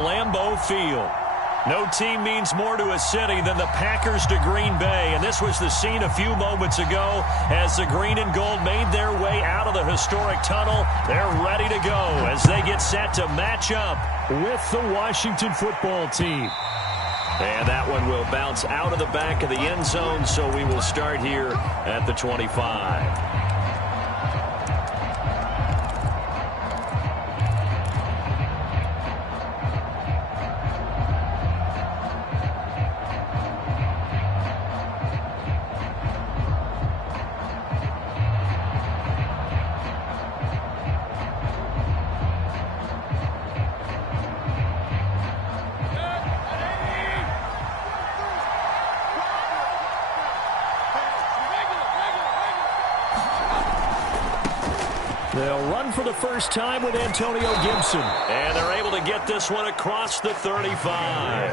Lambeau Field. No team means more to a city than the Packers to Green Bay, and this was the scene a few moments ago as the green and gold made their way out of the historic tunnel. They're ready to go as they get set to match up with the Washington football team. And that one will bounce out of the back of the end zone, so we will start here at the 25. They'll run for the first time with Antonio Gibson. And they're able to get this one across the 35.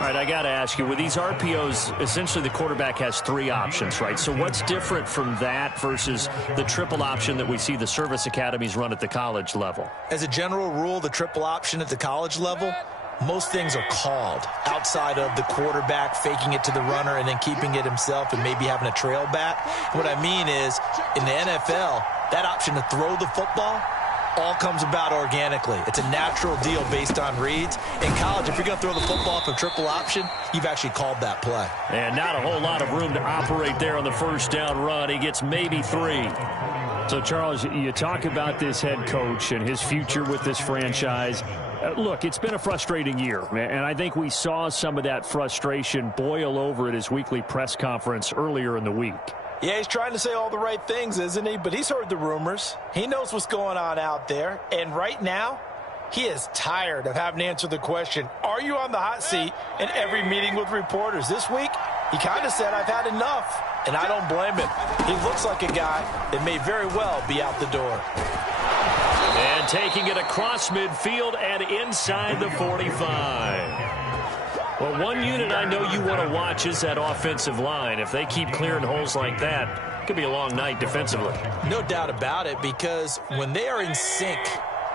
All right, I got to ask you, with these RPOs, essentially the quarterback has three options, right? So what's different from that versus the triple option that we see the service academies run at the college level? As a general rule, the triple option at the college level, most things are called outside of the quarterback faking it to the runner and then keeping it himself and maybe having a trail back. What I mean is, in the NFL, that option to throw the football all comes about organically. It's a natural deal based on reads. In college, if you're going to throw the football off a triple option, you've actually called that play. And not a whole lot of room to operate there on the first down run. He gets maybe 3. So, Charles, you talk about this head coach and his future with this franchise. Look, it's been a frustrating year, and I think we saw some of that frustration boil over at his weekly press conference earlier in the week. Yeah, he's trying to say all the right things, isn't he? But he's heard the rumors. He knows what's going on out there. And right now, he is tired of having to answer the question, are you on the hot seat in every meeting with reporters? This week, he kind of said, I've had enough. And I don't blame him. He looks like a guy that may very well be out the door. And taking it across midfield and inside the 45. Well, one unit I know you want to watch is that offensive line. If they keep clearing holes like that, it could be a long night defensively. No doubt about it, because when they are in sync,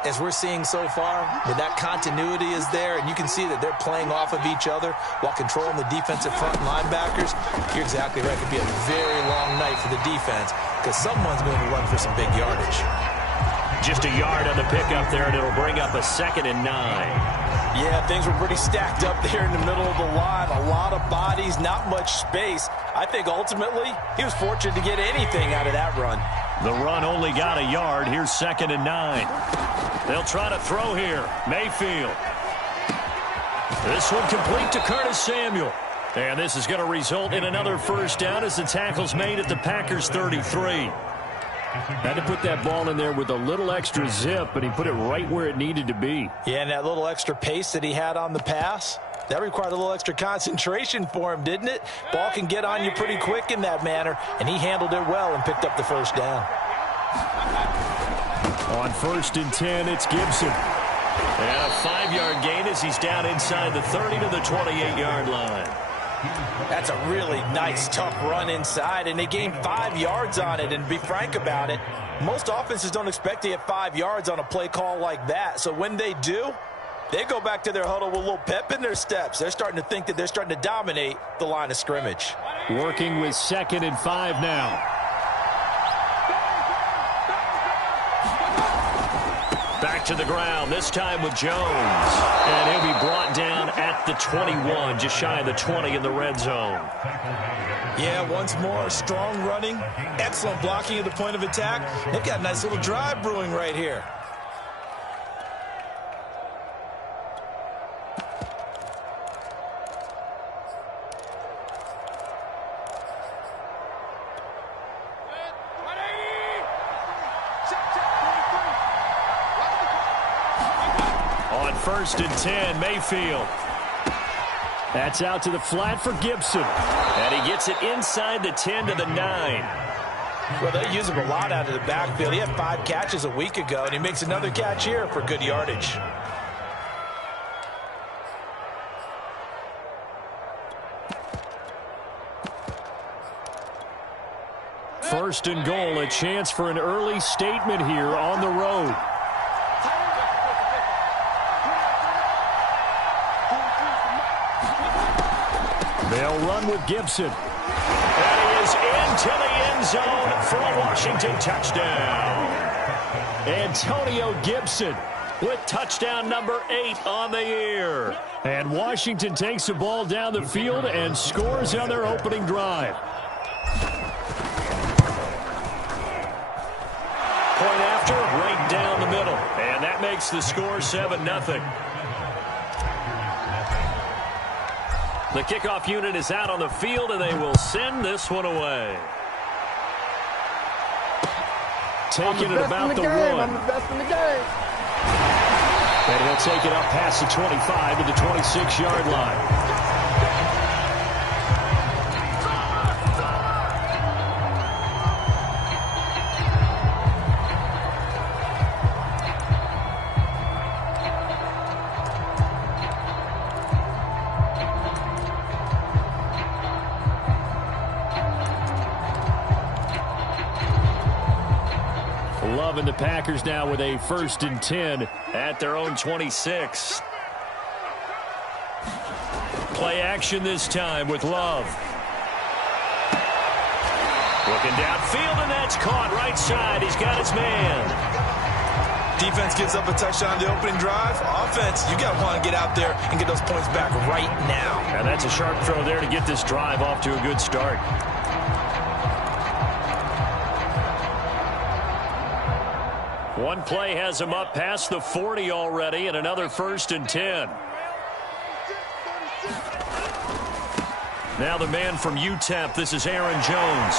as we're seeing so far, when that continuity is there and you can see that they're playing off of each other while controlling the defensive front linebackers, you're exactly right. It could be a very long night for the defense because someone's going to run for some big yardage. Just a yard on the pickup there, and it'll bring up a 2nd and 9. Yeah, things were pretty stacked up there in the middle of the line. A lot of bodies, not much space. I think ultimately he was fortunate to get anything out of that run. The run only got a yard. Here's 2nd and 9. They'll try to throw here. Mayfield. This one complete to Curtis Samuel. And this is going to result in another first down as the tackle's made at the Packers 33. Had to put that ball in there with a little extra zip, but he put it right where it needed to be. Yeah, and that little extra pace that he had on the pass, that required a little extra concentration for him, didn't it? Ball can get on you pretty quick in that manner, and he handled it well and picked up the first down. On 1st and 10, it's Gibson. And a 5-yard gain as he's down inside the 30 to the 28-yard line. That's a really nice, tough run inside, and they gained 5 yards on it. And to be frank about it, most offenses don't expect to get 5 yards on a play call like that. So when they do, they go back to their huddle with a little pep in their steps. They're starting to think that they're starting to dominate the line of scrimmage. Working with 2nd and 5 now. Back to the ground, this time with Jones. And he'll be brought down at the 21, just shy of the 20 in the red zone. Yeah, once more, strong running, excellent blocking at the point of attack. They've got a nice little drive brewing right here. On 1st and 10, Mayfield. That's out to the flat for Gibson. And he gets it inside the 10 to the 9. Well, they use him a lot out of the backfield. He had 5 catches a week ago, and he makes another catch here for good yardage. First and goal, a chance for an early statement here on the road. They'll run with Gibson. And he is into the end zone for a Washington touchdown. Antonio Gibson with touchdown number 8 on the year. And Washington takes the ball down the field and scores on their opening drive. Point after, right down the middle. And that makes the score 7-0. The kickoff unit is out on the field, and they will send this one away. Taking it about the 1. I'm the best in the game. And he'll take it up past the 25 to the 26-yard line. Loving the Packers now with a 1st and 10 at their own 26. Play action this time with Love. Looking downfield, and that's caught right side. He's got his man. Defense gives up a touchdown on the opening drive. Offense, you got to want to get out there and get those points back right now. And that's a sharp throw there to get this drive off to a good start. One play has him up past the 40 already, and another 1st and 10. Now the man from UTEP, this is Aaron Jones.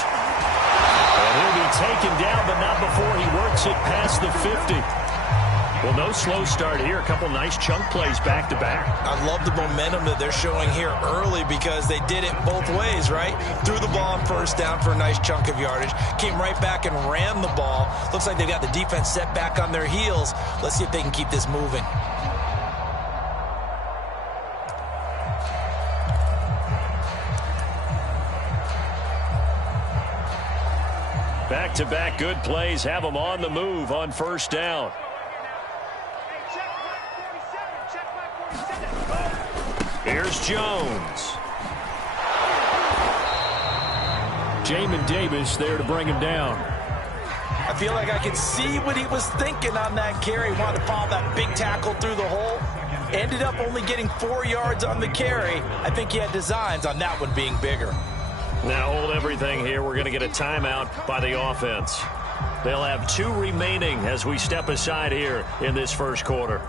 And he'll be taken down, but not before he works it past the 50. Well, no slow start here. A couple nice chunk plays back-to-back. I love the momentum that they're showing here early because they did it both ways, right? Threw the ball on 1st down for a nice chunk of yardage. Came right back and ran the ball. Looks like they've got the defense set back on their heels. Let's see if they can keep this moving. Back-to-back good plays have them on the move on 1st down. Here's Jones. Jamin Davis there to bring him down. I feel like I can see what he was thinking on that carry. Wanted to follow that big tackle through the hole. Ended up only getting 4 yards on the carry. I think he had designs on that one being bigger. Now hold everything here. We're going to get a timeout by the offense. They'll have 2 remaining as we step aside here in this 1st quarter.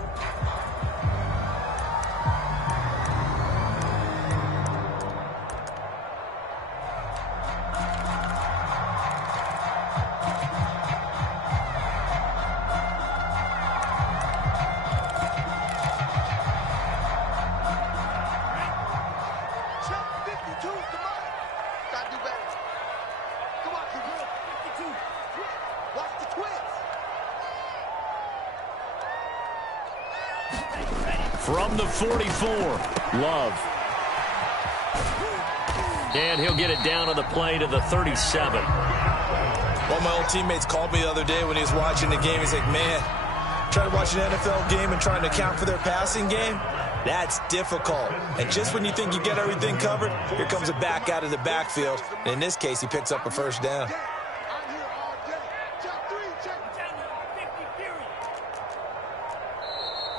From the 44, Love. And he'll get it down on the play to the 37. One of my old teammates called me the other day when he was watching the game. He's like, man, trying to watch an NFL game and trying to account for their passing game, that's difficult. And just when you think you get everything covered, here comes a back out of the backfield. And in this case, he picks up a 1st down.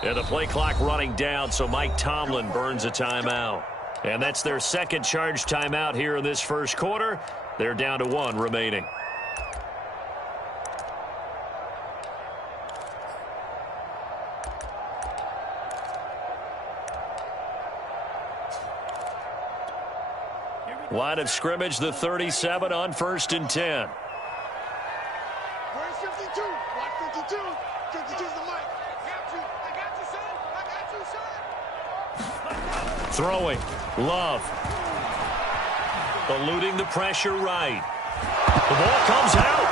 Yeah, the play clock running down, so Mike Tomlin burns a timeout. And that's their 2nd charge timeout here in this 1st quarter. They're down to 1 remaining. Line of scrimmage, the 37 on 1st and 10. Where's 52? Watch 52. 52's the mic. I got you, son. I got you, son. Throwing. Love. Eluding the pressure right. The ball comes out.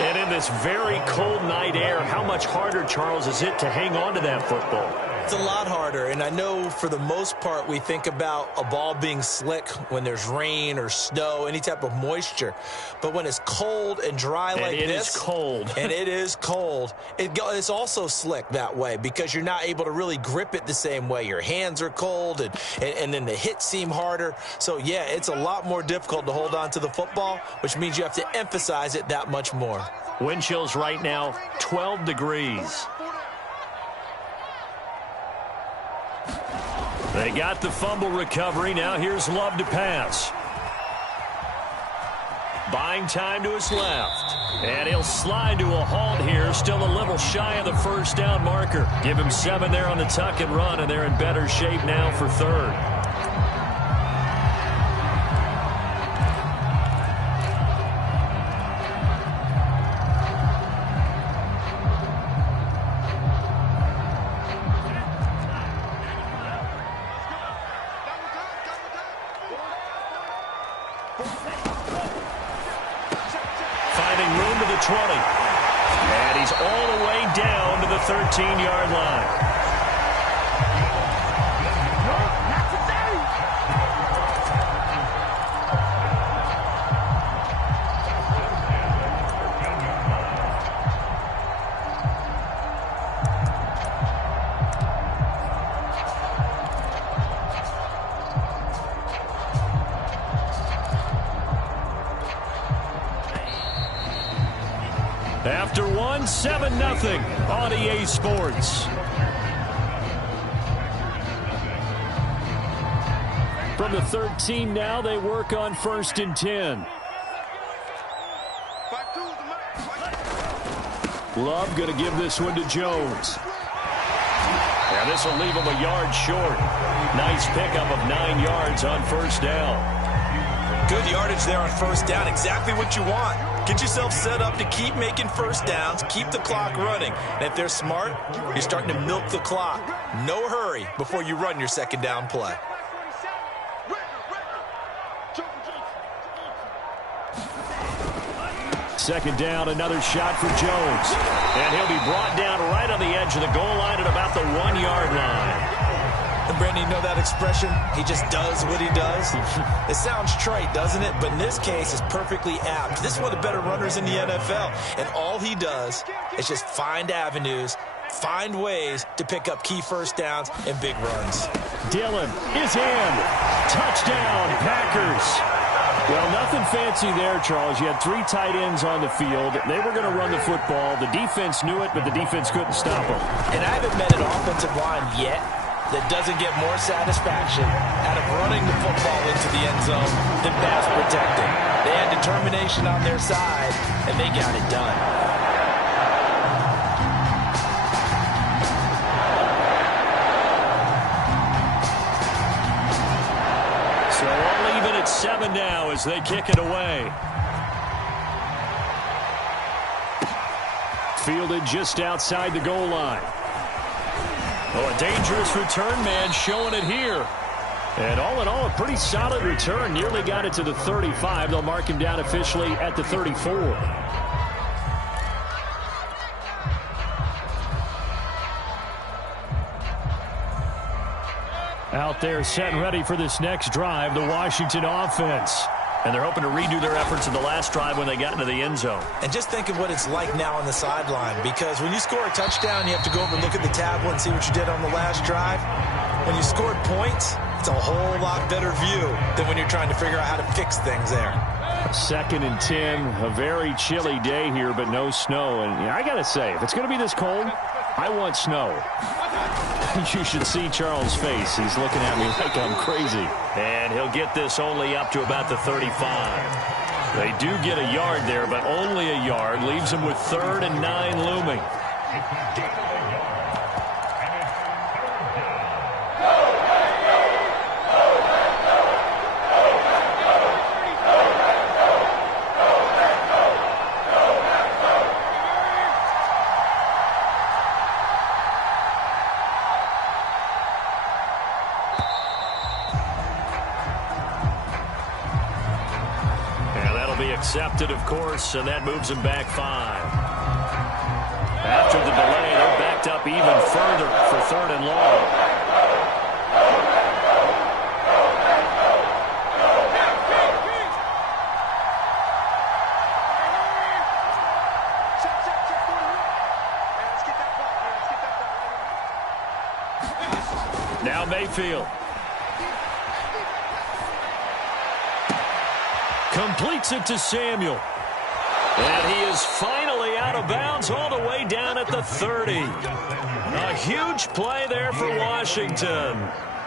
And in this very cold night air, how much harder, Charles, is it to hang on to that football? It's a lot harder, and I know for the most part we think about a ball being slick when there's rain or snow, any type of moisture. But when it's cold and dry like this. It is cold. And it is cold. It's also slick that way because you're not able to really grip it the same way. Your hands are cold, and then the hits seem harder. So, yeah, it's a lot more difficult to hold on to the football, which means you have to emphasize it that much more. Wind chills right now, 12 degrees. They got the fumble recovery. Now here's Love to pass. Buying time to his left. And he'll slide to a halt here. Still a little shy of the first down marker. Give him 7 there on the tuck and run, and they're in better shape now for third. Finding room to the 20. And he's all the way down to the 13-yard line. After one, 7-0 on EA Sports. From the 13 now, they work on 1st and 10. Love going to give this one to Jones. And this will leave him a yard short. Nice pickup of 9 yards on 1st down. Good yardage there on 1st down. Exactly what you want. Get yourself set up to keep making 1st downs, keep the clock running. And if they're smart, you're starting to milk the clock. No hurry before you run your 2nd down play. Second down, another shot for Jones. And he'll be brought down right on the edge of the goal line at about the 1-yard line. And Brandon, you know that expression? He just does what he does. It sounds trite, doesn't it? But in this case, it's perfectly apt. This is one of the better runners in the NFL. And all he does is just find avenues, find ways to pick up key 1st downs and big runs. Dillon is in. Touchdown, Packers. Well, nothing fancy there, Charles. You had 3 tight ends on the field. They were going to run the football. The defense knew it, but the defense couldn't stop them. And I haven't met an offensive line yet that doesn't get more satisfaction out of running the football into the end zone than pass protecting. They had determination on their side, and they got it done. So all even at 7 now as they kick it away. Fielded just outside the goal line. Oh, a dangerous return man showing it here. And all in all, a pretty solid return. Nearly got it to the 35. They'll mark him down officially at the 34. Out there set and ready for this next drive, the Washington offense. And they're hoping to redo their efforts in the last drive when they got into the end zone. And just think of what it's like now on the sideline, because when you score a touchdown, you have to go over and look at the tablet and see what you did on the last drive. When you scored points, it's a whole lot better view than when you're trying to figure out how to fix things there. 2nd and 10, a very chilly day here, but no snow. And I got to say, if it's going to be this cold, I want snow. You should see Charles' face. He's looking at me like I'm crazy. And he'll get this only up to about the 35. They do get a yard there, but only a yard. Leaves him with 3rd and 9 looming. Accepted, of course, and that moves him back 5. After the delay, they're backed up even further for 3rd and long. Now Mayfield. Completes it to Samuel. And he is finally out of bounds all the way down at the 30. A huge play there for Washington.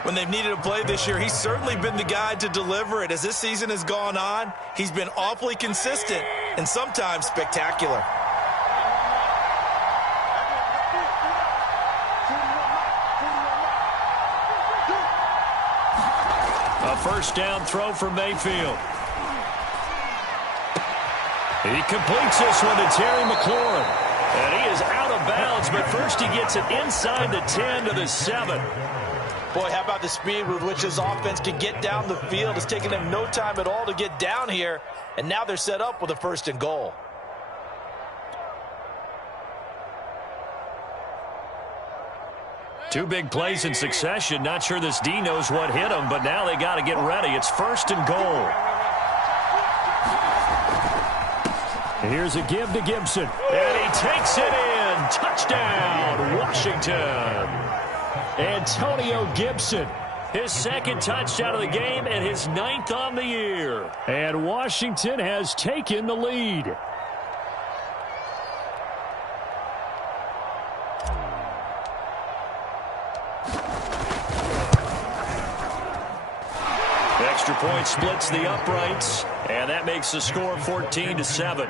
When they've needed a play this year, he's certainly been the guy to deliver it. As this season has gone on, he's been awfully consistent and sometimes spectacular. A first down throw for Mayfield. He completes this one to Terry McLaurin. And he is out of bounds, but first he gets it inside the 10 to the 7. Boy, how about the speed with which this offense can get down the field? It's taken them no time at all to get down here, and now they're set up with a 1st and goal. Two big plays in succession. Not sure this D knows what hit him, but now they got to get ready. It's 1st and goal. Here's a give to Gibson. And he takes it in. Touchdown, Washington. Antonio Gibson, his 2nd touchdown of the game and his 9th on the year. And Washington has taken the lead. Extra point splits the uprights, and that makes the score 14-7.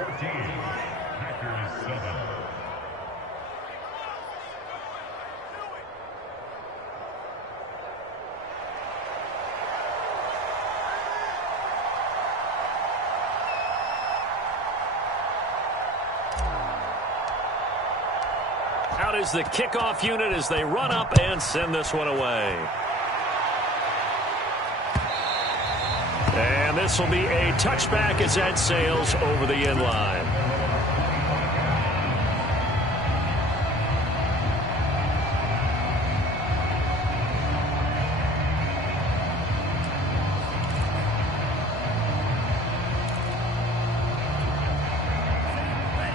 Out is the kickoff unit as they run up and send this one away. And this will be a touchback as that sails over the end line.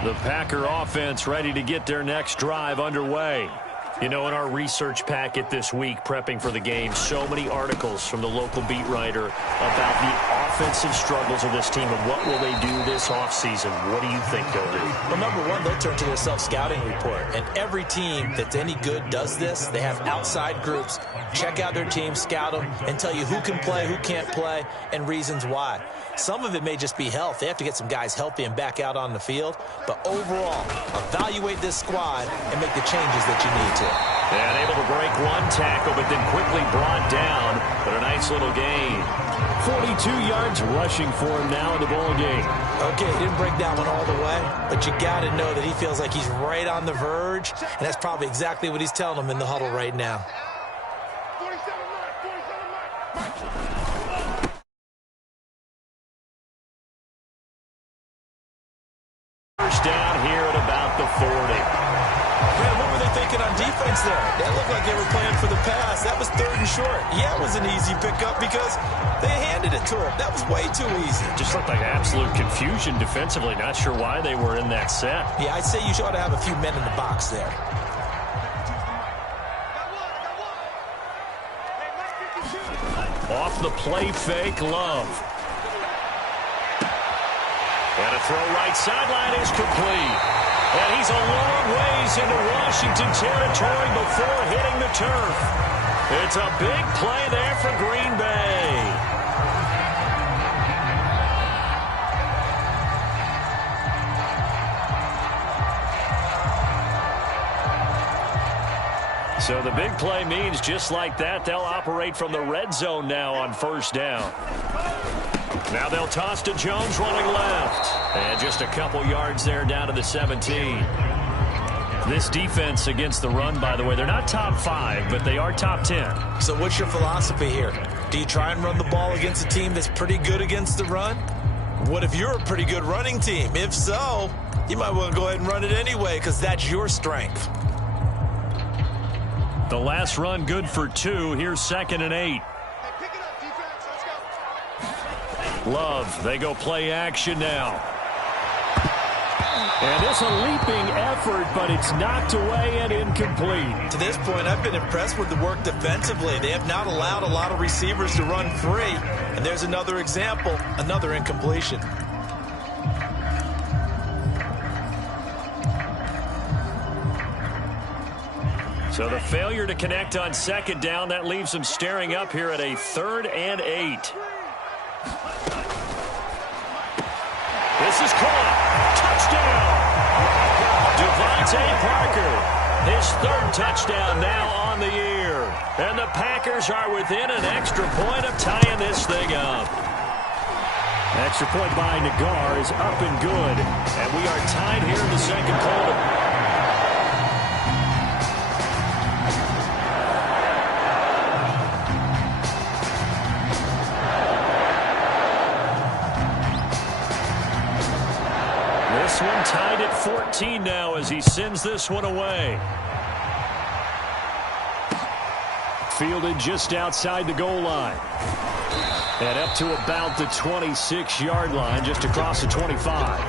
The Packer offense ready to get their next drive underway. You know, in our research packet this week, prepping for the game, so many articles from the local beat writer about the offensive struggles of this team and what will they do this offseason. What do you think they'll do? Well, number one, they'll turn to their self-scouting report. And every team that's any good does this. They have outside groups. Check out their team, scout them, and tell you who can play, who can't play, and reasons why. Some of it may just be health. They have to get some guys healthy and back out on the field. But overall, evaluate this squad and make the changes that you need to. And able to break one tackle, but then quickly brought down. But a nice little gain. 42 yards rushing for him now in the ball game. Okay, he didn't break that one all the way, but you got to know that he feels like he's right on the verge, and that's probably exactly what he's telling them in the huddle right now. 47 mark. First down here at about the 40. Man, what were they thinking on defense there? That looked like they were playing for the pass. That was 3rd and short. Yeah, it was an easy pickup because they handed it to him. That was way too easy. Just looked like absolute confusion defensively. Not sure why they were in that set. Yeah, I'd say you ought to have a few men in the box there. Off the play fake, Love. And a throw right sideline is complete. And he's a long ways into Washington territory before hitting the turf. It's a big play there for Green Bay. So the big play means just like that, they'll operate from the red zone now on 1st down. Now they'll toss to Jones running left. And just a couple yards there down to the 17. This defense against the run, by the way, they're not top 5, but they are top 10. So what's your philosophy here? Do you try and run the ball against a team that's pretty good against the run? What if you're a pretty good running team? If so, you might want to go ahead and run it anyway because that's your strength. The last run good for 2. Here's 2nd and 8. Love, they go play action now. And this a leaping effort, but it's knocked away and incomplete. To this point, I've been impressed with the work defensively. They have not allowed a lot of receivers to run free. And there's another example, another incompletion. So the failure to connect on second down, that leaves them staring up here at a 3rd and 8. This is caught. Touchdown. Devontae Parker. His 3rd touchdown now on the year. And the Packers are within an extra point of tying this thing up. Extra point by Nagar is up and good. And we are tied here in the second quarter. This one tied at 14 now as he sends this one away. Fielded just outside the goal line. And up to about the 26-yard line, just across the 25.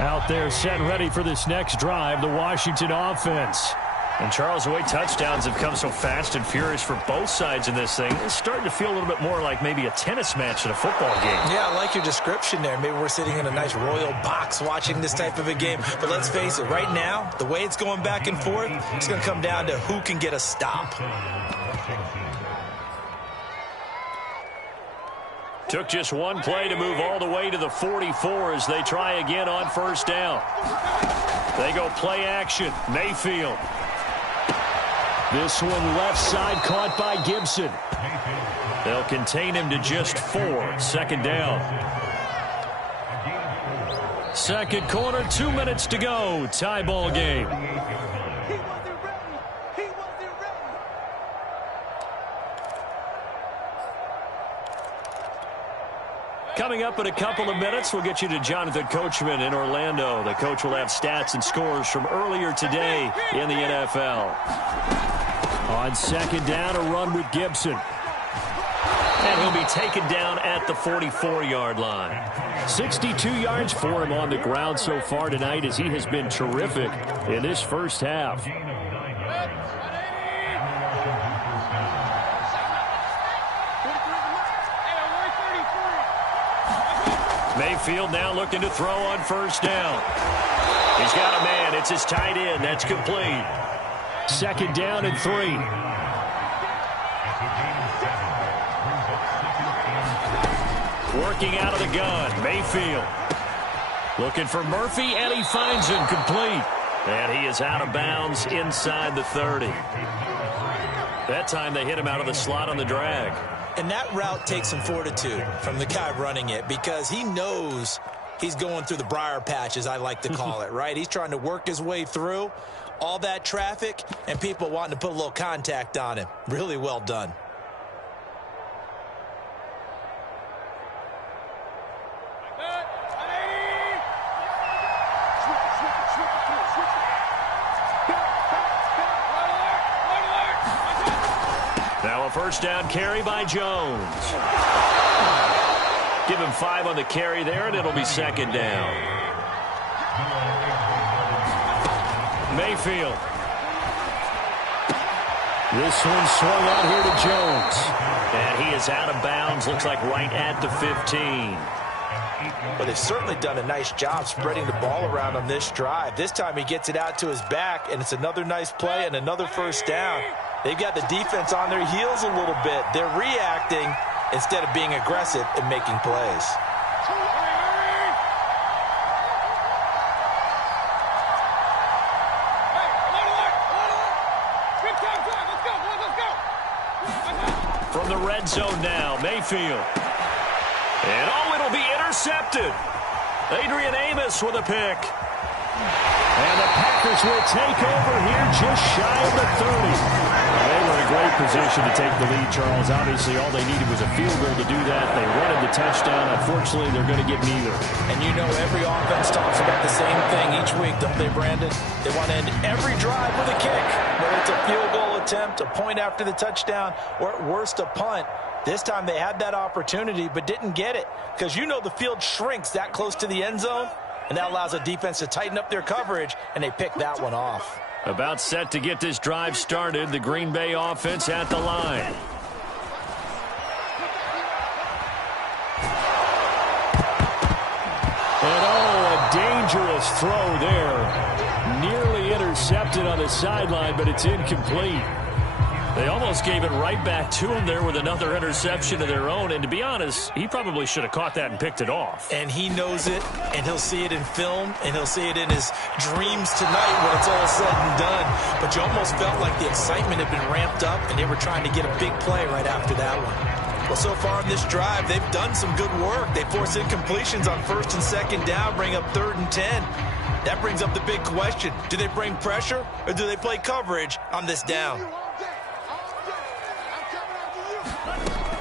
Out there set ready for this next drive, the Washington offense. And Charles, the way touchdowns have come so fast and furious for both sides in this thing, it's starting to feel a little bit more like maybe a tennis match than a football game. Yeah, I like your description there. Maybe we're sitting in a nice royal box watching this type of a game. But let's face it, right now, the way it's going back and forth, it's going to come down to who can get a stop. Took just one play to move all the way to the 44 as they try again on 1st down. They go play action. Mayfield. This one left side caught by Gibson. They'll contain him to just 4. 2nd down. Second quarter, 2 minutes to go. Tie ball game. Coming up in a couple of minutes, we'll get you to Jonathan Coachman in Orlando. The coach will have stats and scores from earlier today in the NFL. On 2nd down, a run with Gibson. And he'll be taken down at the 44-yard line. 62 yards for him on the ground so far tonight as he has been terrific in this first half. Mayfield now looking to throw on 1st down. He's got a man. It's his tight end. That's complete. 2nd down and 3. Working out of the gun. Mayfield. Looking for Murphy, and he finds him complete. And he is out of bounds inside the 30. That time they hit him out of the slot on the drag. And that route takes some fortitude from the guy running it because he knows he's going through the briar patch, as I like to call it, right? He's trying to work his way through all that traffic and people wanting to put a little contact on him. Really well done. Now a 1st down carry by Jones. Give him 5 on the carry there, and it'll be 2nd down. Mayfield. This one swung out here to Jones. And he is out of bounds, looks like right at the 15. But they've certainly done a nice job spreading the ball around on this drive. This time he gets it out to his back, and it's another nice play and another 1st down. They've got the defense on their heels a little bit. They're reacting instead of being aggressive and making plays. From the red zone now, Mayfield. And it'll be intercepted. Adrian Amos with a pick. And the Packers will take over here just shy of the 30. They were great position to take the lead, Charles. Obviously, all they needed was a field goal to do that. They wanted the touchdown. Unfortunately, they're going to get neither. And you know every offense talks about the same thing each week, don't they, Brandon? They want to end every drive with a kick, whether it's a field goal attempt, a point after the touchdown, or at worst, a punt. This time they had that opportunity but didn't get it because you know the field shrinks that close to the end zone, and that allows a defense to tighten up their coverage, and they pick that one off. About set to get this drive started. The Green Bay offense at the line. And a dangerous throw there. Nearly intercepted on the sideline, but it's incomplete. They almost gave it right back to him there with another interception of their own. And to be honest, he probably should have caught that and picked it off. And he knows it, and he'll see it in film, and he'll see it in his dreams tonight when it's all said and done. But you almost felt like the excitement had been ramped up, and they were trying to get a big play right after that one. Well, so far in this drive, they've done some good work. They force incompletions on 1st and 2nd down, bring up 3rd and 10. That brings up the big question. Do they bring pressure, or do they play coverage on this down?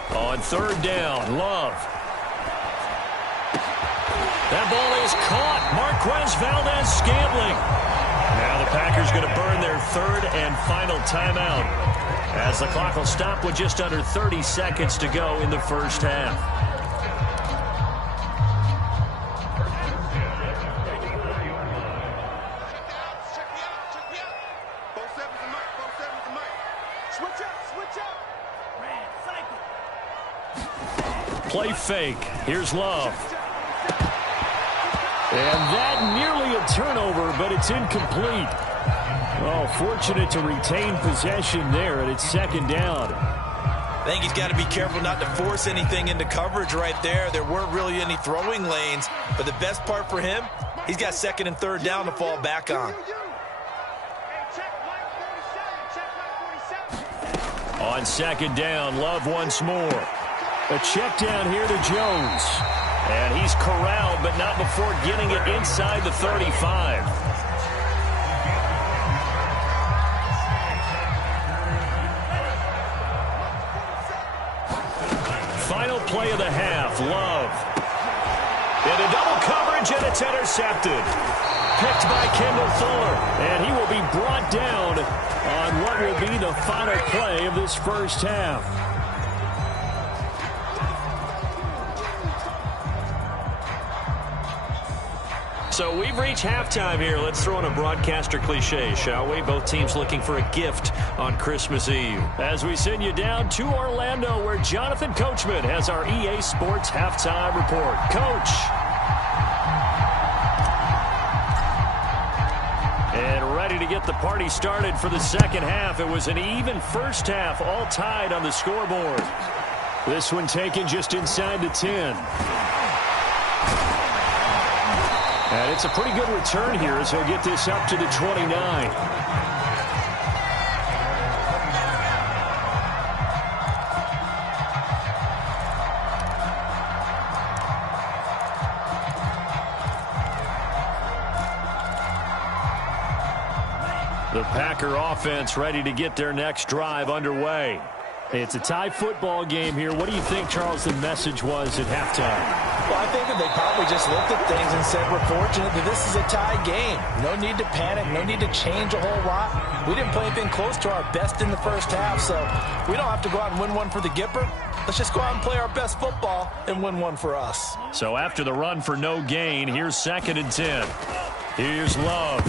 On 3rd down, Love. That ball is caught. Marquez Valdez-Scantling. Now the Packers going to burn their 3rd and final timeout as the clock will stop with just under 30 seconds to go in the first half. Play fake. Here's Love. And that nearly a turnover, but it's incomplete. Oh, fortunate to retain possession there, and it's 2nd down. I think he's got to be careful not to force anything into coverage right there. There weren't really any throwing lanes, but the best part for him, he's got 2nd and 3rd down to fall back on. On 2nd down, Love once more. A check down here to Jones. And he's corralled, but not before getting it inside the 35. Final play of the half, Love. Into double coverage, and it's intercepted. Picked by Kendall Fuller. And he will be brought down on what will be the final play of this first half. So we've reached halftime here. Let's throw in a broadcaster cliche, shall we? Both teams looking for a gift on Christmas Eve. As we send you down to Orlando, where Jonathan Coachman has our EA Sports halftime report. Coach. And ready to get the party started for the 2nd half. It was an even first half, all tied on the scoreboard. This one taken just inside the 10. And it's a pretty good return here as he'll get this up to the 29. The Packer offense ready to get their next drive underway. It's a tie football game here. What do you think, Charles, the message was at halftime? Well, I think that they probably just looked at things and said, we're fortunate that this is a tie game. No need to panic. No need to change a whole lot. We didn't play anything close to our best in the first half, so we don't have to go out and win one for the Gipper. Let's just go out and play our best football and win one for us. So after the run for no gain, here's 2nd and 10. Here's Love.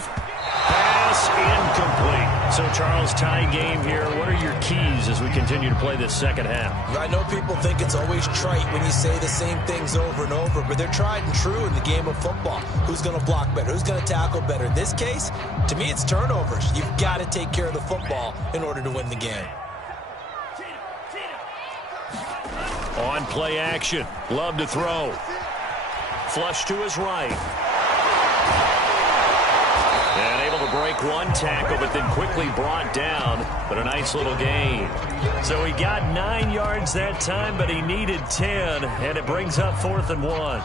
Pass incomplete. So, Charles, tie game here. What are your keys as we continue to play this 2nd half? I know people think it's always trite when you say the same things over and over, but they're tried and true in the game of football. Who's going to block better? Who's going to tackle better? In this case, to me, it's turnovers. You've got to take care of the football in order to win the game. On play action. Love to throw. Flush to his right. And able to break one tackle, but then quickly brought down. But a nice little gain. So he got 9 yards that time, but he needed 10. And it brings up 4th and 1.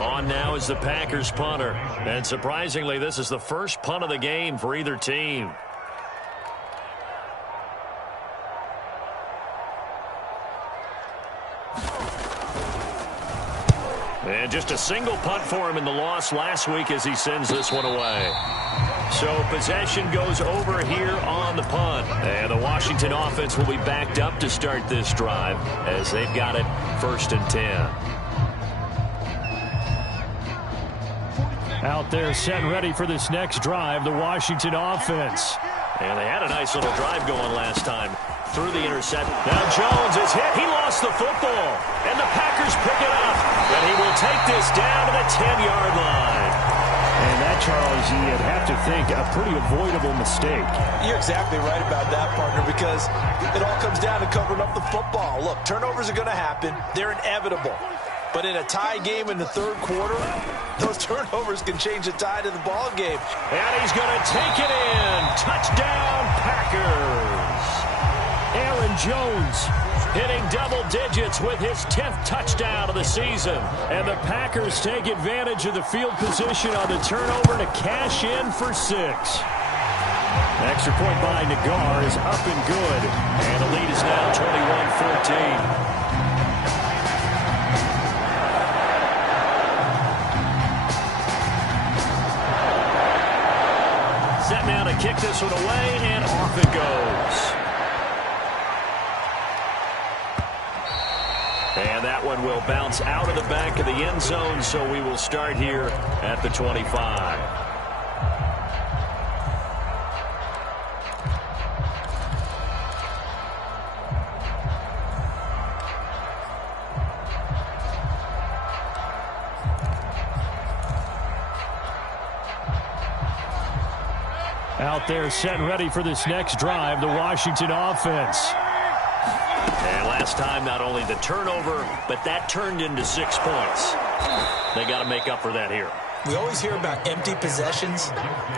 On goes the Packers punter. And surprisingly, this is the first punt of the game for either team. And just a single punt for him in the loss last week as he sends this one away. So possession goes over here on the punt. And the Washington offense will be backed up to start this drive as they've got it 1st and 10. Out there set and ready for this next drive, the Washington offense. And they had a nice little drive going last time through the intercept. Now Jones is hit. He lost the football. And the Packers pick it up. And he will take this down to the 10-yard line. And that, Charles, you'd have to think a pretty avoidable mistake. You're exactly right about that, partner, because it all comes down to covering up the football. Look, turnovers are going to happen. They're inevitable. But in a tie game in the 3rd quarter, those turnovers can change the tide of the ball game. And he's going to take it in. Touchdown, Packers. Aaron Jones hitting double digits with his 10th touchdown of the season. And the Packers take advantage of the field position on the turnover to cash in for 6. Extra point by Nagar is up and good. And the lead is now 21-14. Set now to kick this one away, and off it goes. And that one will bounce out of the back of the end zone, so we will start here at the 25. Out there set and ready for this next drive, the Washington offense. And last time, not only the turnover, but that turned into 6 points. They got to make up for that here. We always hear about empty possessions,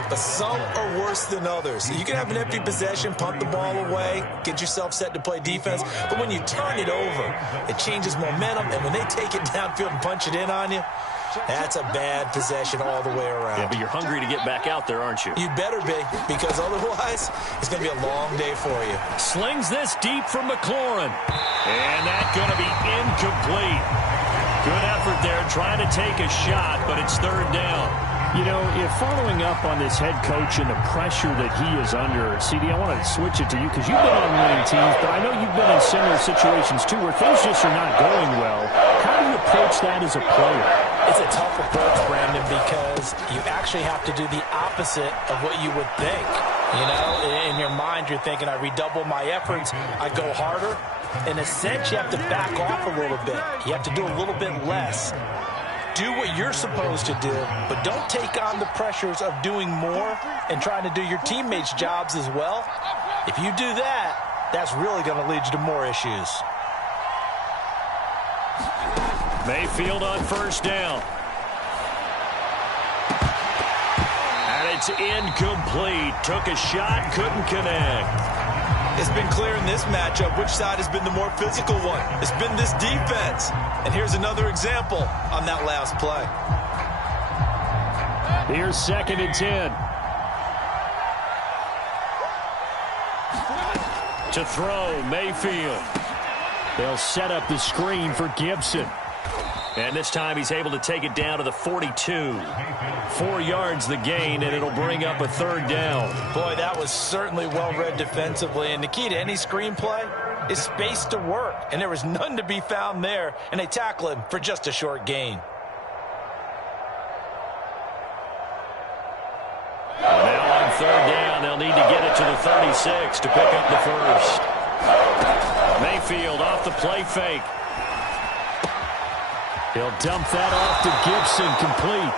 but some are worse than others. You can have an empty possession, punt the ball away, get yourself set to play defense, but when you turn it over, it changes momentum, and when they take it downfield and punch it in on you, that's a bad possession all the way around. Yeah, but you're hungry to get back out there, aren't you? You'd better be, because otherwise, it's going to be a long day for you. Slings this deep from McLaurin. And that's going to be incomplete. Good effort there, trying to take a shot, but it's 3rd down. You know, if following up on this head coach and the pressure that he is under, CD, I want to switch it to you because you've been on winning teams, but I know you've been in similar situations too where things just are not going well. How do you approach that as a player? It's a tough approach, Brandon, because you actually have to do the opposite of what you would think. You know, in your mind, you're thinking, I redouble my efforts, I go harder. In a sense, you have to back off a little bit. You have to do a little bit less. Do what you're supposed to do, but don't take on the pressures of doing more and trying to do your teammates' jobs as well. If you do that, that's really going to lead you to more issues. Mayfield on 1st down. And it's incomplete. Took a shot, couldn't connect. It's been clear in this matchup which side has been the more physical one. It's been this defense. And here's another example on that last play. Here's 2nd and 10. To throw, Mayfield. They'll set up the screen for Gibson. And this time he's able to take it down to the 42. 4 yards the gain, and it'll bring up a 3rd down. Boy, that was certainly well-read defensively. And the key to any screenplay is space to work. And there was none to be found there. And they tackle him for just a short gain. Now on 3rd down, they'll need to get it to the 36 to pick up the 1st. Mayfield off the play fake. He'll dump that off to Gibson, complete.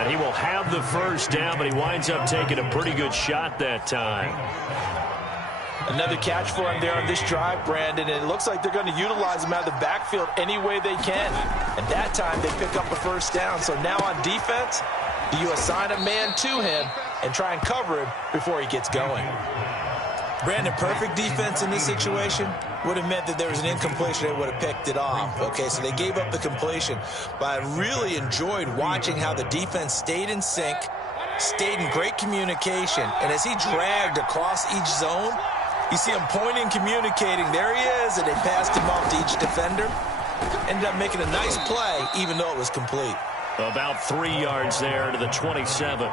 And he will have the 1st down, but he winds up taking a pretty good shot that time. Another catch for him there on this drive, Brandon, and it looks like they're going to utilize him out of the backfield any way they can. And that time they pick up the 1st down. So now on defense, do you assign a man to him and try and cover him before he gets going? Brandon, perfect defense in this situation would have meant that there was an incompletion. They would have picked it off. Okay, so they gave up the completion. But I really enjoyed watching how the defense stayed in sync, stayed in great communication. And as he dragged across each zone, you see him pointing, communicating. There he is, and they passed him off to each defender. Ended up making a nice play, even though it was complete. About 3 yards there to the 27.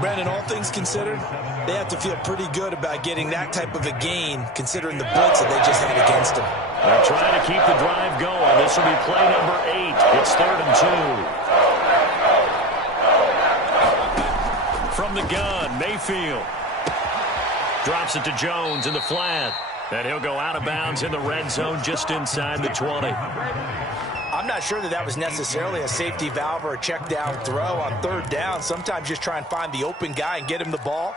Brandon, all things considered, they have to feel pretty good about getting that type of a gain, considering the blitz that they just had against them. They're trying to keep the drive going. This will be play number 8. It's 3rd and 2. From the gun, Mayfield. Drops it to Jones in the flat. And he'll go out of bounds in the red zone just inside the 20. I'm not sure that was necessarily a safety valve or a check down throw on 3rd down. Sometimes just try and find the open guy and get him the ball.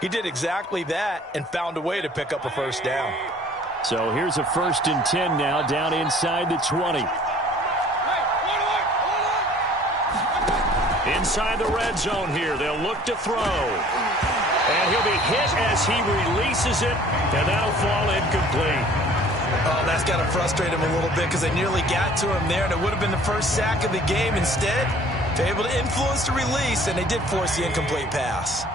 He did exactly that and found a way to pick up a 1st down. So here's a 1st and 10 now down inside the 20. Inside the red zone here. They'll look to throw. And he'll be hit as he releases it, and that'll fall incomplete. Oh, that's got to frustrate him a little bit because they nearly got to him there, and it would have been the first sack of the game. Instead, they're able to influence the release, and they did force the incomplete pass.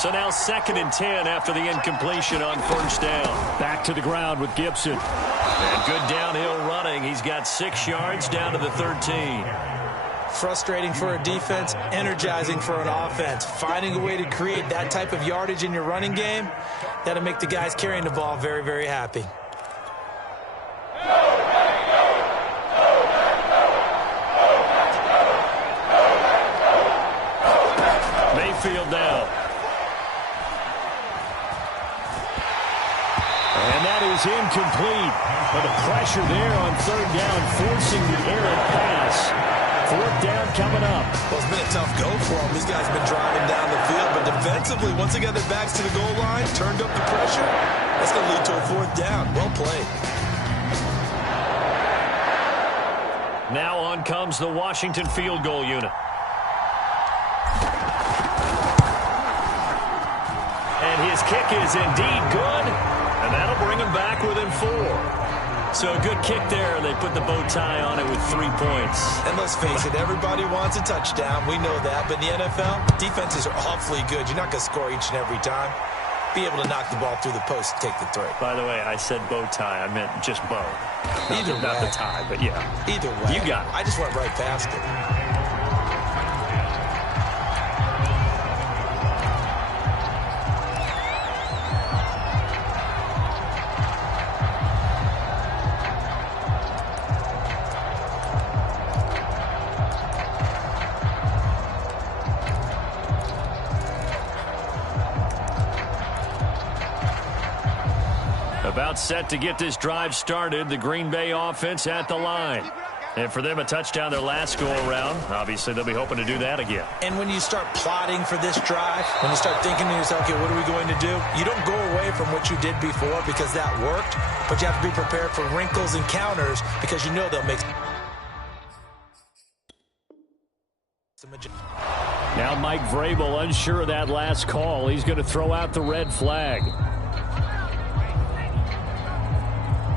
So now 2nd and 10 after the incompletion on 1st down. Back to the ground with Gibson. And good downhill running. He's got 6 yards down to the 13. Frustrating for a defense, energizing for an offense. Finding a way to create that type of yardage in your running game, that'll make the guys carrying the ball very, very happy. Mayfield down. And that is incomplete. But the pressure there on 3rd down, forcing the errant pass. 4th down coming up. Well, it's been a tough go for them. These guys have been driving down the field, but defensively, once they got their backs to the goal line, turned up the pressure, that's going to lead to a 4th down. Well played. Now on comes the Washington field goal unit. And his kick is indeed good, and that'll bring him back within 4. So a good kick there. They put the bow tie on it with 3 points. And let's face it, everybody wants a touchdown. We know that. But in the NFL, defenses are awfully good. You're not going to score each and every time. Be able to knock the ball through the post and take the throw. By the way, I said bow tie. I meant just bow. Not the tie, but yeah. Either way. You got it. I just went right past it. About set to get this drive started. The Green Bay offense at the line. And for them, a touchdown their last go-around. Obviously, they'll be hoping to do that again. And when you start plotting for this drive, when you start thinking to yourself, okay, what are we going to do? You don't go away from what you did before because that worked, but you have to be prepared for wrinkles and counters because you know they'll make some adjustments. Now Mike Vrabel unsure of that last call. He's going to throw out the red flag.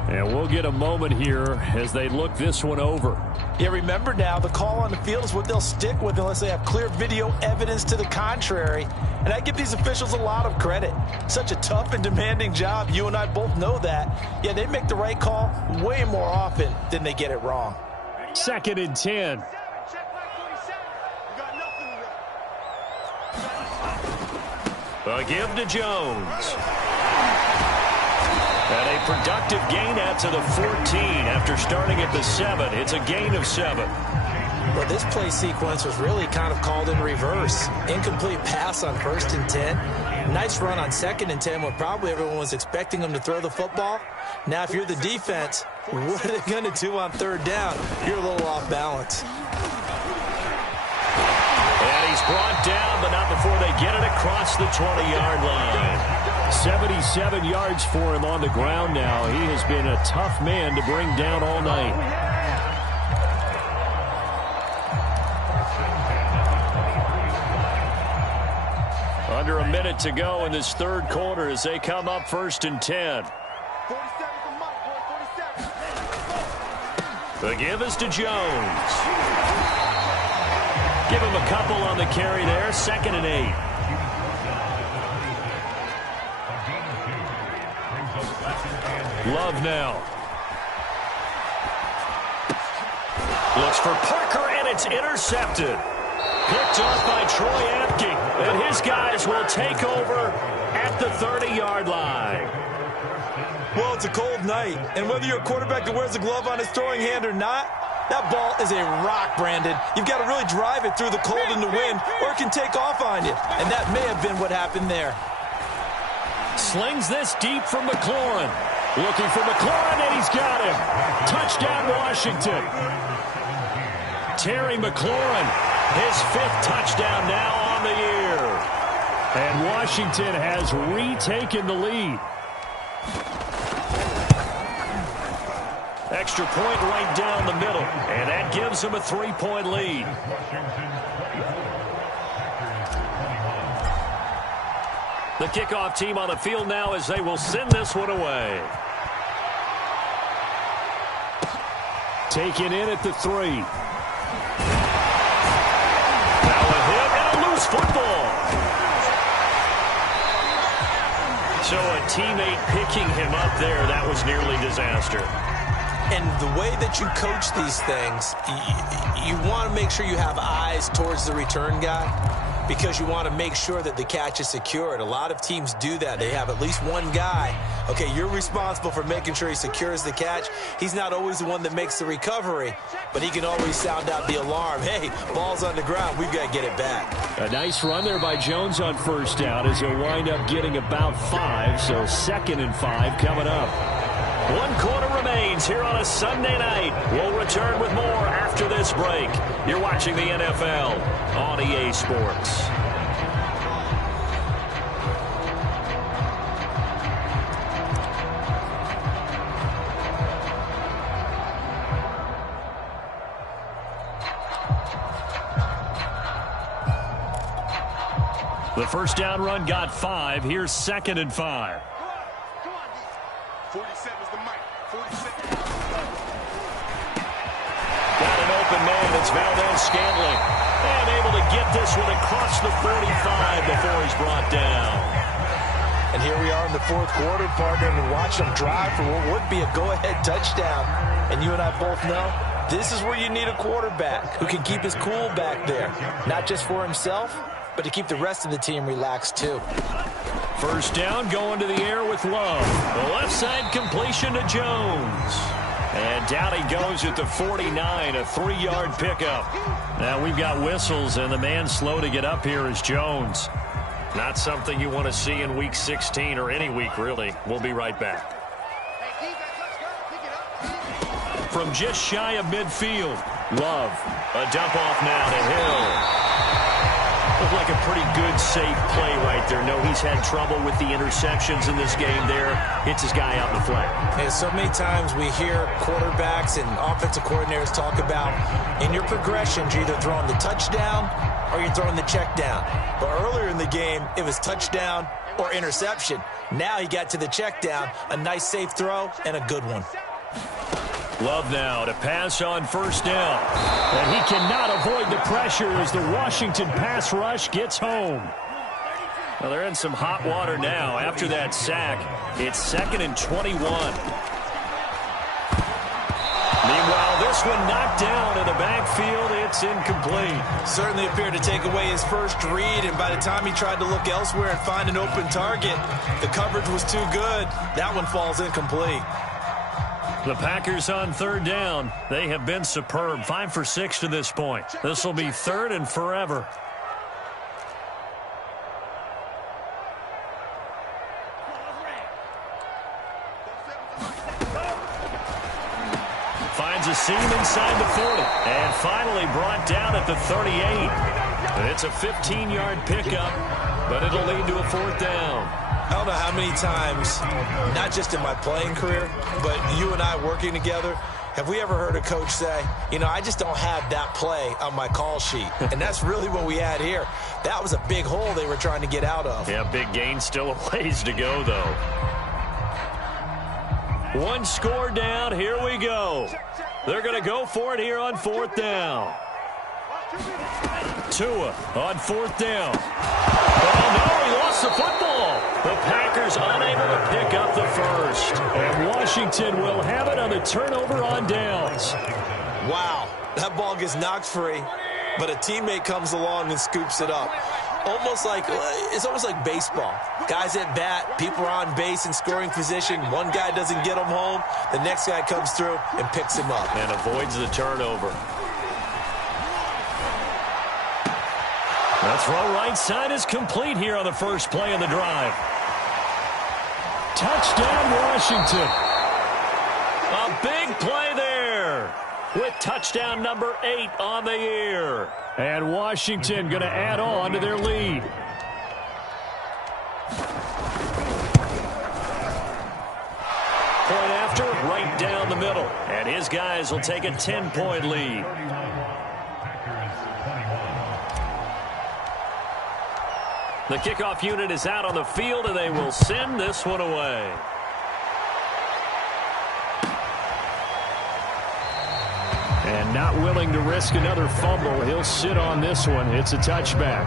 And we'll get a moment here as they look this one over. Yeah, remember now, the call on the field is what they'll stick with unless they have clear video evidence to the contrary. And I give these officials a lot of credit. Such a tough and demanding job. You and I both know that. Yeah, they make the right call way more often than they get it wrong. 2nd and 10. A give to Jones. And a productive gain out to the 14 after starting at the 7. It's a gain of 7. Well, this play sequence was really kind of called in reverse. Incomplete pass on 1st and 10. Nice run on 2nd and 10 when probably everyone was expecting them to throw the football. Now, if you're the defense, what are they going to do on 3rd down? You're a little off balance. And he's brought down, but not before they get it across the 20-yard line. 77 yards for him on the ground now. He has been a tough man to bring down all night. under a minute to go in this third quarter as they come up 1st and 10. 47 the mark, boy, 47. The give is to Jones. Give him a couple on the carry there. 2nd and 8. Love now. Looks for Parker, and it's intercepted. Picked off by Troy Apke, and his guys will take over at the 30-yard line. Well, it's a cold night, and whether you're a quarterback that wears a glove on his throwing hand or not, that ball is a rock, Brandon. You've got to really drive it through the cold and the wind, or it can take off on you, and that may have been what happened there. Slings this deep from McLaurin. Looking for McLaurin, and he's got him. Touchdown, Washington. Terry McLaurin, his 5th touchdown now on the year. And Washington has retaken the lead. Extra point right down the middle, and that gives them a 3-point lead. The kickoff team on the field now as they will send this one away. Taken in at the 3. Now a hit and a loose football. So a teammate picking him up there, that was nearly disaster. And the way that you coach these things, you want to make sure you have eyes towards the return guy because you want to make sure that the catch is secured. A lot of teams do that. They have at least one guy. Okay, you're responsible for making sure he secures the catch. He's not always the one that makes the recovery, but he can always sound out the alarm. Hey, ball's on the ground. We've got to get it back. A nice run there by Jones on 1st down as he'll wind up getting about 5, so 2nd and 5 coming up. 1 quarter remains here on a Sunday night. We'll return with more after this break. You're watching the NFL on EA Sports. The first down run got 5. Here's 2nd and 5. 47 is the mic. 47. Got an open man. It's Valdez-Scantling. And able to get this one across the 45 before he's brought down. And here we are in the 4th quarter, partner, and watch them drive for what would be a go-ahead touchdown. And you and I both know this is where you need a quarterback who can keep his cool back there. Not just for himself, but to keep the rest of the team relaxed too. First down, going to the air with Love. The left side completion to Jones. And down he goes at the 49, a 3-yard pickup. Now we've got whistles, and the man slow to get up here is Jones. Not something you want to see in Week 16 or any week, really. We'll be right back. From just shy of midfield, Love. A dump off now to Hill. Looked like a pretty good, safe play right there. No, he's had trouble with the interceptions in this game there. Hits his guy out in the flat. And so many times we hear quarterbacks and offensive coordinators talk about in your progressions, you're either throwing the touchdown or you're throwing the check down. But earlier in the game, it was touchdown or interception. Now he got to the check down, a nice safe throw and a good one. Love now to pass on first down. And he cannot avoid the pressure as the Washington pass rush gets home. Well, they're in some hot water now. After that sack, it's 2nd and 21. Meanwhile, this one knocked down in the backfield. It's incomplete. Certainly appeared to take away his first read, and by the time he tried to look elsewhere and find an open target, the coverage was too good. That one falls incomplete. The Packers on 3rd down. They have been superb. 5 for 6 to this point. This will be 3rd and forever. Finds a seam inside the 40. And finally brought down at the 38. And it's a 15-yard pickup, but it'll lead to a 4th down. I don't know how many times, not just in my playing career, but you and I working together, Have we ever heard a coach say, I just don't have that play on my call sheet? And that's really what we had here. That was a big hole they were trying to get out of. Yeah, big gain, still a ways to go, though. One score down, here we go. They're going to go for it here on 4th down. Tua on 4th down. Oh, no, he lost the football. The Packers unable to pick up the first. And Washington will have it on the turnover on downs. Wow, that ball gets knocked free, but a teammate comes along and scoops it up. It's almost like baseball. Guys at bat, people are on base in scoring position. One guy doesn't get him home. The next guy comes through and picks him up. And avoids the turnover. The throw right side is complete here on the first play of the drive. Touchdown, Washington. A big play there with touchdown number 8 on the year. And Washington going to add on to their lead. Point after, right down the middle. And his guys will take a 10-point lead. The kickoff unit is out on the field, and they will send this one away. And not willing to risk another fumble, he'll sit on this one. It's a touchback.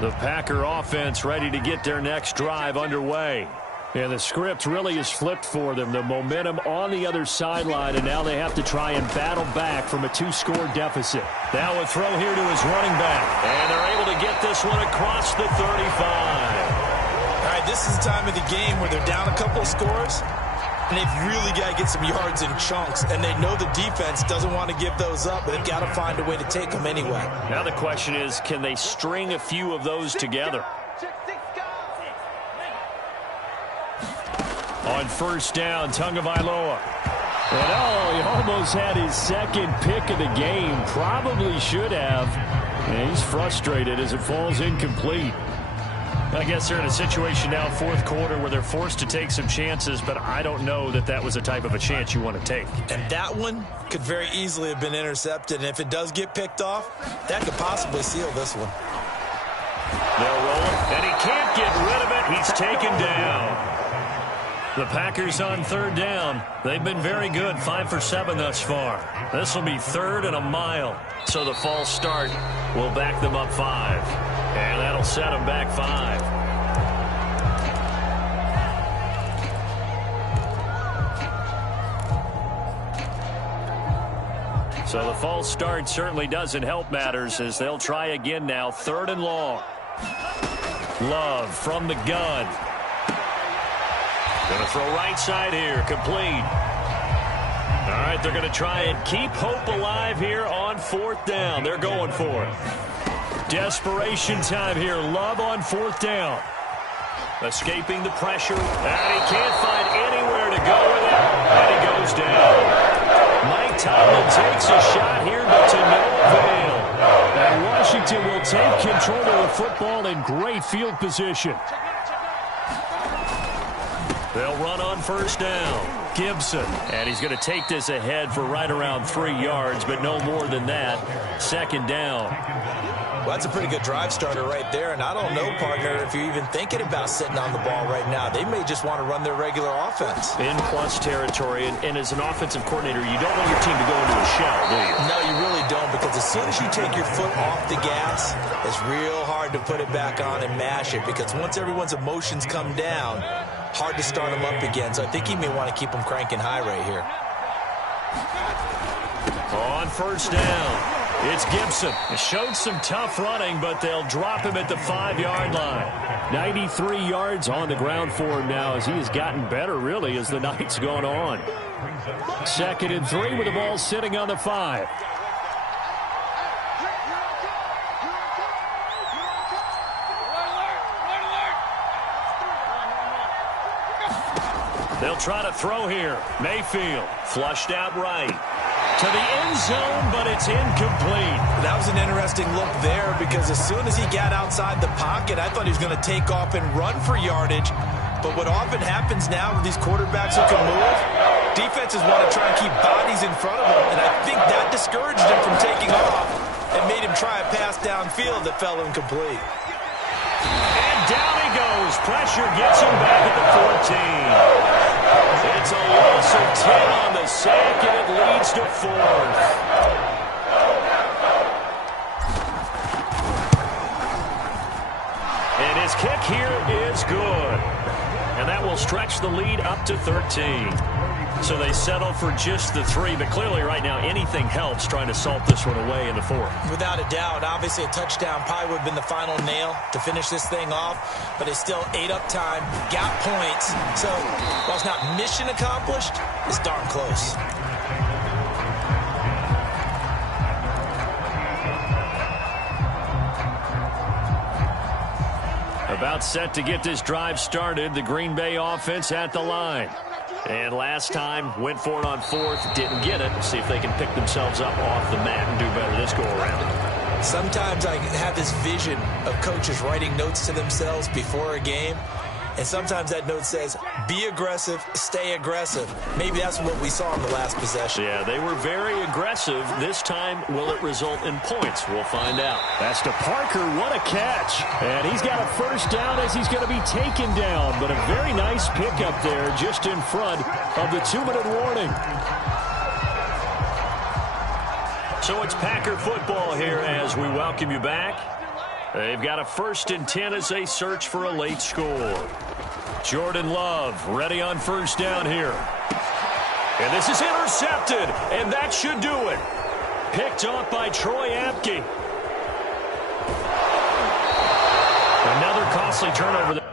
The Packer offense ready to get their next drive underway. And the script really is flipped for them. The momentum on the other sideline, and now they have to try and battle back from a 2-score deficit. Now a throw here to his running back. And they're able to get this one across the 35. All right, this is the time of the game where they're down a couple of scores, and they've really got to get some yards in chunks. And they know the defense doesn't want to give those up, but they've got to find a way to take them anyway. Now the question is, can they string a few of those together? On first down, Tagovailoa. And he almost had his second pick of the game. Probably should have. And he's frustrated as it falls incomplete. I guess they're in a situation now, 4th quarter, where they're forced to take some chances, but I don't know that that was the type of a chance you want to take. And that one could very easily have been intercepted, and if it does get picked off, that could possibly seal this one. They'll roll it, and he can't get rid of it. He's taken down. The Packers on 3rd down. They've been very good, 5 for 7 thus far. This will be 3rd and a mile, so the false start will back them up 5. And that'll set them back 5. So the false start certainly doesn't help matters as they'll try again now, 3rd and long. Love from the gun. Going to throw right side here, complete. All right, they're going to try and keep hope alive here on 4th down. They're going for it. Desperation time here. Love on 4th down. Escaping the pressure. And he can't find anywhere to go with it. And he goes down. Mike Tomlin takes a shot here, but to no avail. And Washington will take control of the football in great field position. They'll run on first down. Gibson. And he's going to take this ahead for right around 3 yards, but no more than that. 2nd down. Well, that's a pretty good drive starter right there, and I don't know, partner, if you're even thinking about sitting on the ball right now. They may just want to run their regular offense. In plus territory, and as an offensive coordinator, you don't want your team to go into a shell, do you? No, you really don't, because as soon as you take your foot off the gas, it's real hard to put it back on and mash it, because once everyone's emotions come down, hard to start them up again. So I think he may want to keep them cranking high right here. On first down. It's Gibson. It showed some tough running, but they'll drop him at the 5-yard line. 93 yards on the ground for him now as he has gotten better, really, as the night's gone on. 2nd and 3 with the ball sitting on the 5. They'll try to throw here. Mayfield flushed out right to the end zone, but it's incomplete. That was an interesting look there because as soon as he got outside the pocket, I thought he was going to take off and run for yardage. But what often happens now with these quarterbacks who can move, defenses want to try and keep bodies in front of them, and I think that discouraged him from taking off and made him try a pass downfield that fell incomplete. And down he goes. Pressure gets him back at the 14. It's a loss of 10 on the sack, and it leads to 4th. And his kick here is good. And that will stretch the lead up to 13. So they settle for just the 3, but clearly right now anything helps trying to salt this one away in the 4th. Without a doubt, obviously a touchdown probably would have been the final nail to finish this thing off, but it's still ate up time, got points. So while it's not mission accomplished, it's darn close. About set to get this drive started, the Green Bay offense at the line. And last time, went for it on 4th, didn't get it. See if they can pick themselves up off the mat and do better this go-around. Sometimes I have this vision of coaches writing notes to themselves before a game, and sometimes that note says, be aggressive, stay aggressive. Maybe that's what we saw in the last possession. Yeah, they were very aggressive. This time, will it result in points? We'll find out. That's to Parker. What a catch. And he's got a first down as he's going to be taken down. But a very nice pickup there just in front of the 2-minute warning. So it's Packer football here as we welcome you back. They've got a 1st and 10 as they search for a late score. Jordan Love ready on 1st down here. And this is intercepted, and that should do it. Picked off by Troy Apke. Another costly turnover there.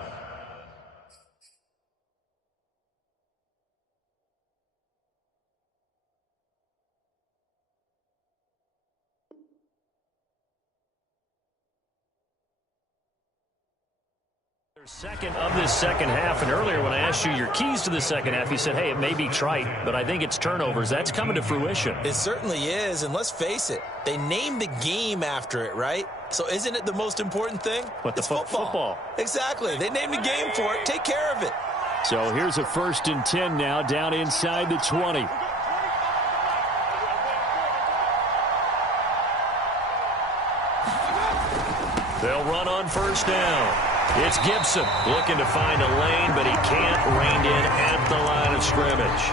Second of this second half, and earlier when I asked you your keys to the second half, you said, hey, it may be trite, but I think it's turnovers. That's coming to fruition. It certainly is, and let's face it, they named the game after it, right? So isn't it the most important thing? What, it's football. Exactly. They named the game for it. Take care of it. So here's a 1st and 10 now down inside the 20. They'll run on 1st down. It's Gibson looking to find a lane, but he can't. Reined in at the line of scrimmage.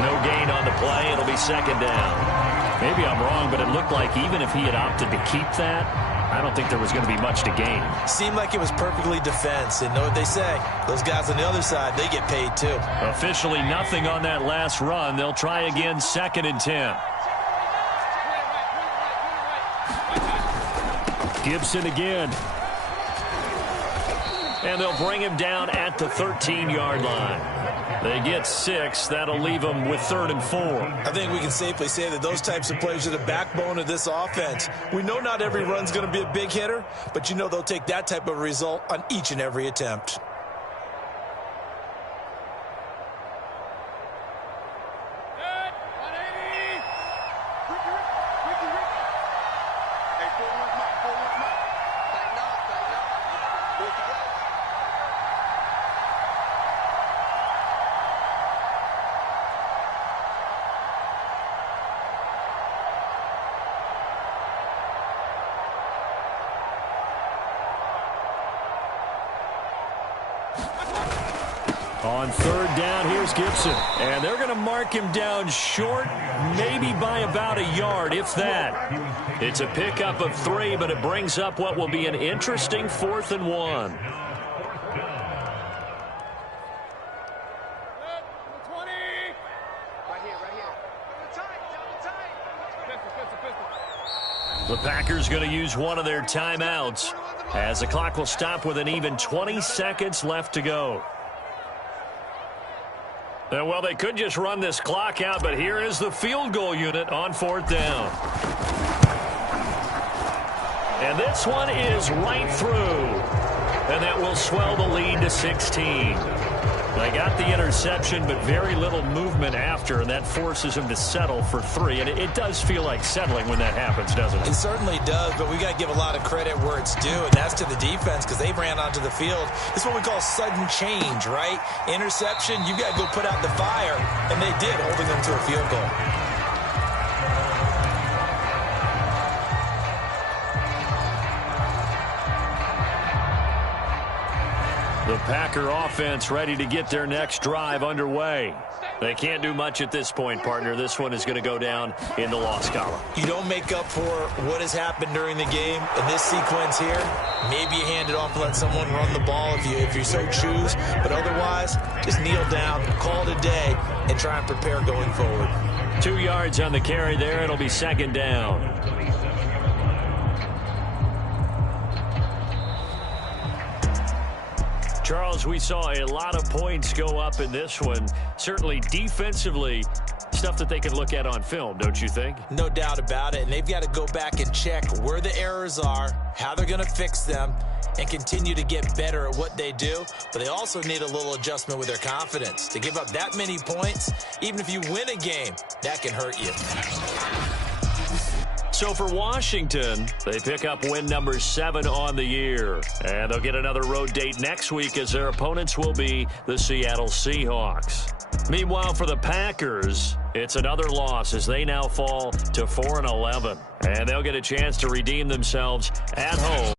No gain on the play. It'll be 2nd down. Maybe I'm wrong, but it looked like even if he had opted to keep that, I don't think there was going to be much to gain. Seemed like it was perfectly defense. And know what they say? Those guys on the other side, they get paid too. Officially nothing on that last run. They'll try again 2nd and 10. Gibson again. And they'll bring him down at the 13-yard line. They get 6. That'll leave them with 3rd and 4. I think we can safely say that those types of plays are the backbone of this offense. We know not every run's going to be a big hitter, but you know they'll take that type of result on each and every attempt. On 3rd down, here's Gibson. And they're going to mark him down short, maybe by about a yard, if that. It's a pickup of 3, but it brings up what will be an interesting 4th and 1. The Packers going to use one of their timeouts as the clock will stop with an even 20 seconds left to go. Well, they could just run this clock out, but here is the field goal unit on 4th down. And this one is right through. And that will swell the lead to 16. They got the interception, but very little movement after, and that forces them to settle for 3. And it does feel like settling when that happens, doesn't it? It certainly does, but we got to give a lot of credit where it's due, and that's to the defense because they ran onto the field. It's what we call sudden change, right? Interception, you got to go put out the fire, and they did, holding them to a field goal. The Packer offense ready to get their next drive underway. They can't do much at this point, partner. This one is going to go down in the loss column. You don't make up for what has happened during the game. In this sequence here, maybe you hand it off and let someone run the ball if you so choose. But otherwise, just kneel down, call it a day, and try and prepare going forward. 2 yards on the carry there. It'll be 2nd down. Charles, we saw a lot of points go up in this one. Certainly defensively, stuff that they can look at on film, don't you think? No doubt about it. And they've got to go back and check where the errors are, how they're going to fix them, and continue to get better at what they do. But they also need a little adjustment with their confidence. To give up that many points, even if you win a game, that can hurt you. So for Washington, they pick up win number 7 on the year. And they'll get another road date next week as their opponents will be the Seattle Seahawks. Meanwhile, for the Packers, it's another loss as they now fall to 4-11. And they'll get a chance to redeem themselves at home.